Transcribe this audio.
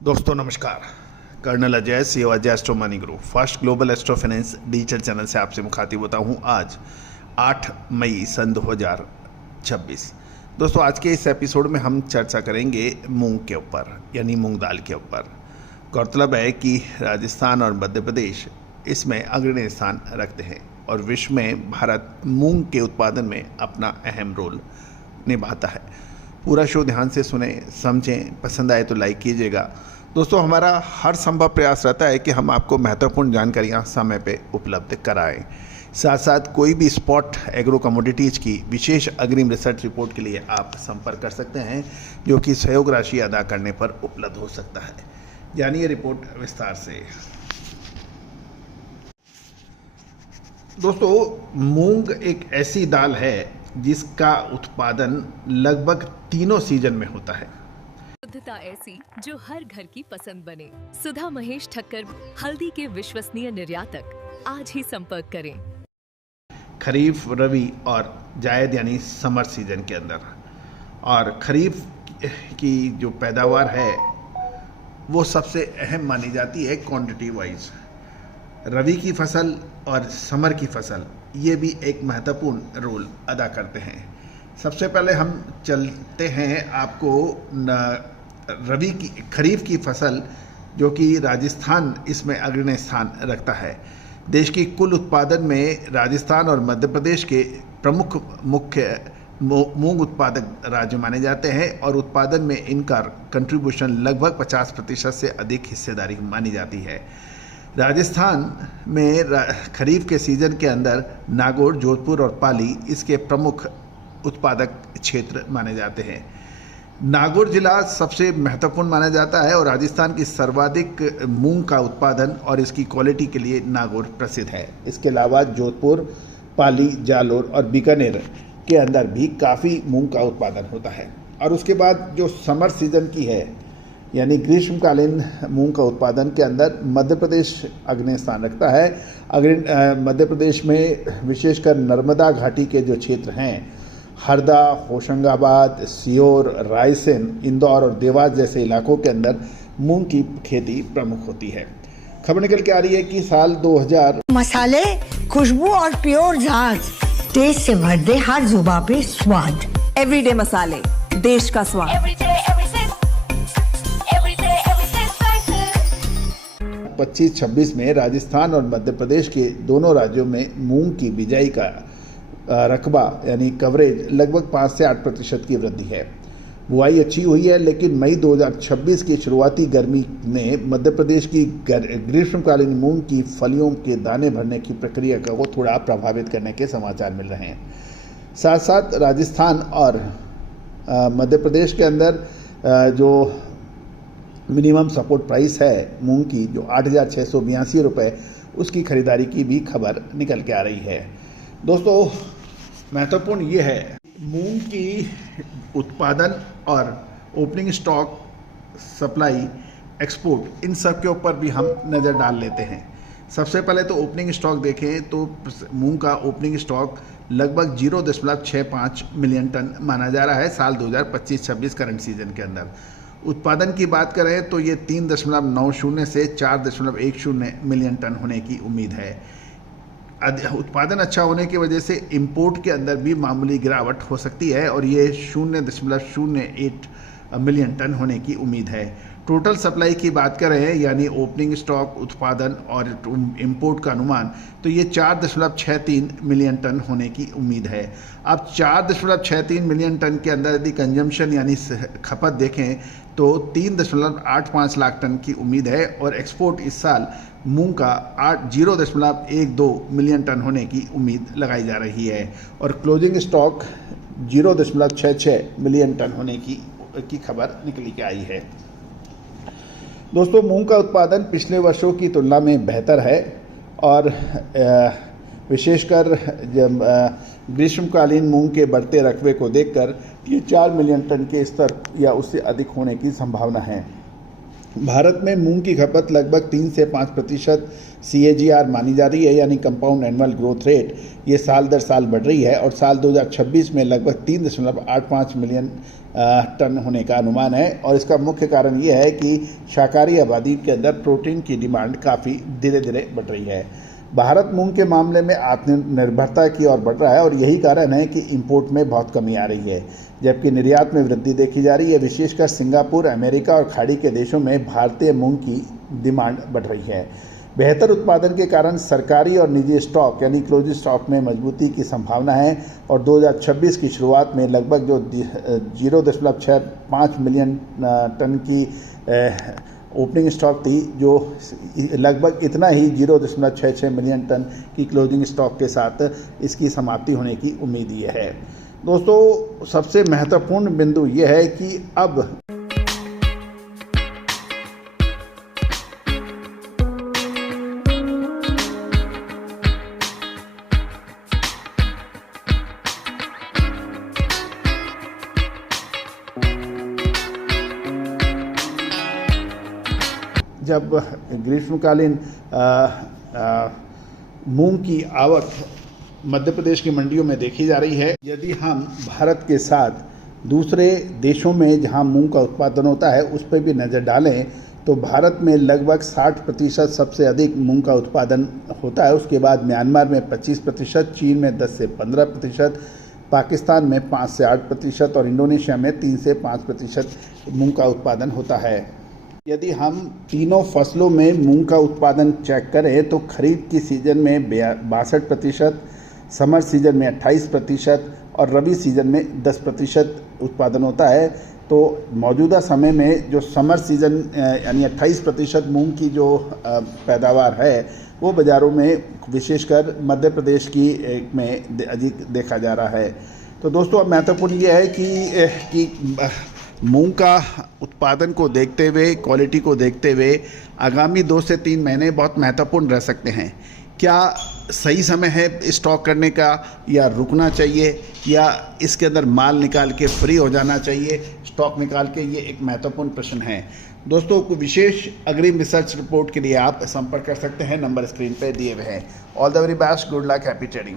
दोस्तों नमस्कार। कर्नल अजय सेवा Ajay astro money group first global astro finance digital channel से आपसे मुखातिब होता हूं। आज 8 मई सन 2026। दोस्तों आज के इस एपिसोड में हम चर्चा करेंगे मूंग के ऊपर, यानी मूंग दाल के ऊपर। गौरतलब है कि राजस्थान और मध्य प्रदेश इसमें अग्रणी स्थान रखते हैं और विश्व में भारत मूंग के उत्पादन में अपना अहम रोल निभाता है। पूरा शो ध्यान से सुने, समझें, पसंद आए तो लाइक कीजिएगा। दोस्तों हमारा हर संभव प्रयास रहता है कि हम आपको महत्वपूर्ण जानकारियां समय पे उपलब्ध कराएं। साथ साथ कोई भी स्पॉट एग्रो कमोडिटीज़ की विशेष अग्रिम रिसर्च रिपोर्ट के लिए आप संपर्क कर सकते हैं, जो कि सहयोग राशि अदा करने पर उपलब्ध हो सकता है। जानिए रिपोर्ट विस्तार से। दोस्तों मूंग एक ऐसी दाल है जिसका उत्पादन लगभग तीनों सीजन में होता है। शुद्धता ऐसी जो हर घर की पसंद बने। सुधा महेश ठक्कर, हल्दी के विश्वसनीय निर्यातक। आज ही संपर्क करें। खरीफ, रबी और जायद यानी समर सीजन के अंदर। और खरीफ की जो पैदावार है वो सबसे अहम मानी जाती है क्वांटिटी वाइज। रबी की फसल और समर की फसल ये भी एक महत्वपूर्ण रोल अदा करते हैं। सबसे पहले हम चलते हैं आपको रबी की खरीफ की फसल, जो कि राजस्थान इसमें अग्रणी स्थान रखता है। देश की कुल उत्पादन में राजस्थान और मध्य प्रदेश के प्रमुख मुख्य मूंग उत्पादक राज्य माने जाते हैं और उत्पादन में इनका कंट्रीब्यूशन लगभग 50% से अधिक हिस्सेदारी मानी जाती है। राजस्थान में खरीफ के सीज़न के अंदर नागौर, जोधपुर और पाली इसके प्रमुख उत्पादक क्षेत्र माने जाते हैं। नागौर जिला सबसे महत्वपूर्ण माना जाता है और राजस्थान की सर्वाधिक मूंग का उत्पादन और इसकी क्वालिटी के लिए नागौर प्रसिद्ध है। इसके अलावा जोधपुर, पाली, जालोर और बीकानेर के अंदर भी काफ़ी मूंग का उत्पादन होता है। और उसके बाद जो समर सीजन की है, यानी ग्रीष्मकालीन मूंग का उत्पादन के अंदर मध्य प्रदेश अग्रणी स्थान रखता है। मध्य प्रदेश में विशेषकर नर्मदा घाटी के जो क्षेत्र हैं, हरदा, होशंगाबाद, सीहोर, रायसेन, इंदौर और देवास जैसे इलाकों के अंदर मूंग की खेती प्रमुख होती है। खबर निकल के आ रही है कि साल 2000 मसाले, खुशबू और प्योर झांझ, टेस्ट से भर दे हर जुबान पे स्वाद। एवरीडे मसाले, देश का स्वाद। 25-26 में राजस्थान और मध्य प्रदेश के दोनों राज्यों में मूंग की बिजाई का रकबा यानी कवरेज लगभग 5 से 8% की वृद्धि है। बुआई अच्छी हुई है, लेकिन मई 2026 की शुरुआती गर्मी ने मध्य प्रदेश की ग्रीष्मकालीन मूंग की फलियों के दाने भरने की प्रक्रिया को थोड़ा प्रभावित करने के समाचार मिल रहे हैं। साथ साथ राजस्थान और मध्य प्रदेश के अंदर जो मिनिमम सपोर्ट प्राइस है मूंग की, जो 8,682 रुपये, उसकी खरीदारी की भी खबर निकल के आ रही है। दोस्तों महत्वपूर्ण ये है मूंग की उत्पादन और ओपनिंग स्टॉक, सप्लाई, एक्सपोर्ट, इन सब के ऊपर भी हम नज़र डाल लेते हैं। सबसे पहले तो ओपनिंग स्टॉक देखें तो मूंग का ओपनिंग स्टॉक लगभग 0.65 मिलियन टन माना जा रहा है साल 2025-26 करंट सीजन के अंदर। उत्पादन की बात करें तो ये 3.90 से 4.10 मिलियन टन होने की उम्मीद है। उत्पादन अच्छा होने की वजह से इंपोर्ट के अंदर भी मामूली गिरावट हो सकती है और ये 0.08 मिलियन टन होने की उम्मीद है। टोटल सप्लाई की बात करें, यानी ओपनिंग स्टॉक, उत्पादन और इंपोर्ट का अनुमान, तो ये 4.63 मिलियन टन होने की उम्मीद है। अब 4.63 मिलियन टन के अंदर यदि कंजम्पशन यानी खपत देखें तो 3.85 लाख टन की उम्मीद है और एक्सपोर्ट इस साल मूंग का 0.12 मिलियन टन होने की उम्मीद लगाई जा रही है और क्लोजिंग स्टॉक 0.66 मिलियन टन होने की खबर निकली के आई है। दोस्तों मूंग का उत्पादन पिछले वर्षों की तुलना में बेहतर है और विशेषकर जब ग्रीष्मकालीन मूंग के बढ़ते रकबे को देखकर ये 4 मिलियन टन के स्तर या उससे अधिक होने की संभावना है। भारत में मूंग की खपत लगभग 3 से 5% CAGR मानी जा रही है, यानी कंपाउंड एनुअल ग्रोथ रेट। ये साल दर साल बढ़ रही है और साल 2026 में लगभग 3.85 मिलियन टन होने का अनुमान है। और इसका मुख्य कारण ये है कि शाकाहारी आबादी के अंदर प्रोटीन की डिमांड काफ़ी धीरे धीरे बढ़ रही है। भारत मूंग के मामले में आत्मनिर्भरता की ओर बढ़ रहा है और यही कारण है कि इंपोर्ट में बहुत कमी आ रही है, जबकि निर्यात में वृद्धि देखी जा रही है। विशेषकर सिंगापुर, अमेरिका और खाड़ी के देशों में भारतीय मूंग की डिमांड बढ़ रही है। बेहतर उत्पादन के कारण सरकारी और निजी स्टॉक यानी क्लोजिंग स्टॉक में मजबूती की संभावना है और 2026 की शुरुआत में लगभग जो 0.65 मिलियन टन की ओपनिंग स्टॉक थी, जो लगभग इतना ही 0.66 मिलियन टन की क्लोजिंग स्टॉक के साथ इसकी समाप्ति होने की उम्मीद ये है। दोस्तों, सबसे महत्वपूर्ण बिंदु यह है कि अब जब ग्रीष्मकालीन मूंग की आवक मध्य प्रदेश की मंडियों में देखी जा रही है, यदि हम भारत के साथ दूसरे देशों में जहां मूंग का उत्पादन होता है उस पर भी नज़र डालें तो भारत में लगभग 60% सबसे अधिक मूंग का उत्पादन होता है। उसके बाद म्यांमार में 25%, चीन में 10 से 15%, पाकिस्तान में 5 से 8% और इंडोनेशिया में 3 से 5% मूंग का उत्पादन होता है। यदि हम तीनों फसलों में मूंग का उत्पादन चेक करें तो खरीफ की सीजन में 62%, समर सीजन में 28% और रबी सीजन में 10% उत्पादन होता है। तो मौजूदा समय में जो समर सीजन यानी 28% मूंग की जो पैदावार है वो बाज़ारों में विशेषकर मध्य प्रदेश में अधिक देखा जा रहा है। तो दोस्तों, अब महत्वपूर्ण ये है कि मूंग का उत्पादन को देखते हुए, क्वालिटी को देखते हुए आगामी 2 से 3 महीने बहुत महत्वपूर्ण रह सकते हैं। क्या सही समय है स्टॉक करने का या रुकना चाहिए या इसके अंदर माल निकाल के फ्री हो जाना चाहिए स्टॉक निकाल के, ये एक महत्वपूर्ण प्रश्न है। दोस्तों, कोई विशेष अग्रिम रिसर्च रिपोर्ट के लिए आप संपर्क कर सकते हैं, नंबर स्क्रीन पे दिए हुए हैं। All the very best, good luck, happy trading.